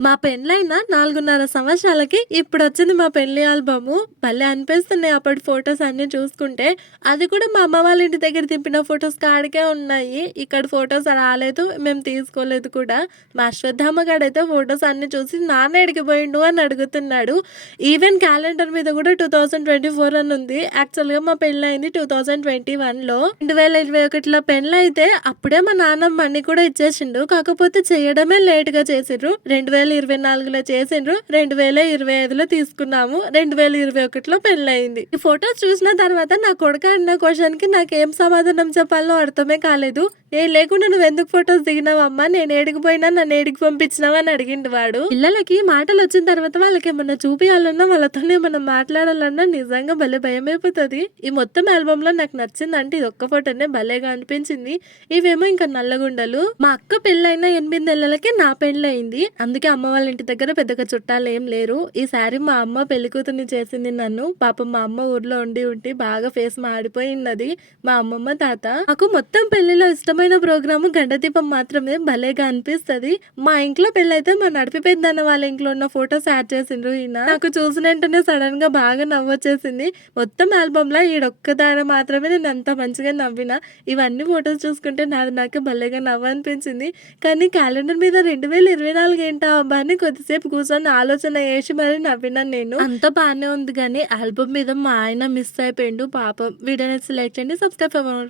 మా పెండ్లయిన 4.5 సంవత్సరాలకి ఇప్పుడొచ్చింది మా పెళ్లి ఆల్బము. భలే అనిపిస్తున్నాయి అప్పటి ఫోటోస్ అన్నీ చూసుకుంటే. అది కూడా మా అమ్మ వాళ్ళ ఇంటి దగ్గర దింపిన ఫోటోస్ కాడికే ఉన్నాయి. ఇక్కడ ఫోటోస్ రాలేదు. మేము తీసుకోలేదు కూడా. మా అశ్వత్థామ గాడైతే ఫోటోస్ అన్నీ చూసి నాన్న ఏడికి పోయిండు అని అడుగుతున్నాడు. ఈవెన్ క్యాలెండర్ మీద కూడా 2024 అని ఉంది. యాక్చువల్‌గా మా పెళ్లయింది 2021లో. 2021లో పెళ్లయితే అప్పుడే మా నాన్న మనీ కూడా ఇచ్చేసిండు. కాకపోతే చేయడమే లేట్‌గా చేసిర్రు. 2024లో చేసిండ్రు. 2025లో తీసుకున్నాము. 2021లో పెళ్లయింది. ఈ ఫోటోస్ చూసిన తర్వాత నా కొడుకు అడిగిన క్వెషన్‌కి నాకేం సమాధానం చెప్పాలో అర్థమే కాలేదు. "ఏం లేకుండా నువ్వెందుకు ఫోటోస్ దిగినావమ్మా? నేను ఏడికి పోయినా నన్ను ఏడికి పంపించినావు" అని అడిగిండు వాడు. పిల్లలకి మాటలొచ్చిన తర్వాత వాళ్ళకేమన్నా చూపియాలన్నా, వాళ్ళతోని ఏమన్నా మాట్లాడాలన్నా నిజంగా భలే భయమైపోతది. ఈ మొత్తం ఆల్బమ్‌లో నాకు నచ్చిందంటే ఇదొక్క ఫోటోనే భలేగా అనిపించింది. ఇవేమో ఇంకా నల్లగుండలు. మా అక్క పెళ్లయిన 8 నెలలకే నా పెళ్లయింది. అందుకే అమ్మ వాళ్ళ ఇంటి దగ్గర పెద్దగా చుట్టాలేం లేరు. ఈసారి మా అమ్మ పెళ్లికూతురిని చేసింది నన్ను. పాపం మా అమ్మ ఊర్లో ఉండి బాగా ఫేస్ మాడిపోయిన్నది. మా అమ్మమ్మ, తాత. నాకు మొత్తం పెళ్లిలో ఇష్టమైన ప్రోగ్రాము గండదీపం మాత్రమే. భలేగా అనిపిస్తది. మా ఇంట్లో పెళ్లయితే మా నడిపి పెద్దనాన్న వాళ్ళ ఇంట్లో ఉన్న ఫోటోస్ యాడ్ చేసిండ్రు ఈయన. నాకు చూసిన వెంటనే సడన్‌గా బాగా నవ్వొచ్చేసింది. మొత్తం ఆల్బమ్‌లో ఈడొక్కదాన మాత్రమే నేను అంత మంచిగా నవ్విన. ఇవన్నీ ఫోటోస్ చూసుకుంటే నాది నాకే భలేగా నవ్వనిపించింది. కానీ క్యాలెండర్ మీద 2024 ఏంటా అబ్బా అని కొద్దిసేపు కూర్చొని ఆలోచన చేసి మరి నవ్వినాను నేను. అంతా బానే ఉంది గానీ ఆల్బమ్ మీద మా ఆయన మిస్ అయిపోయిండు పాపం. వీడియో నచ్చితే లైక్ చేయండి. Subscribe for more.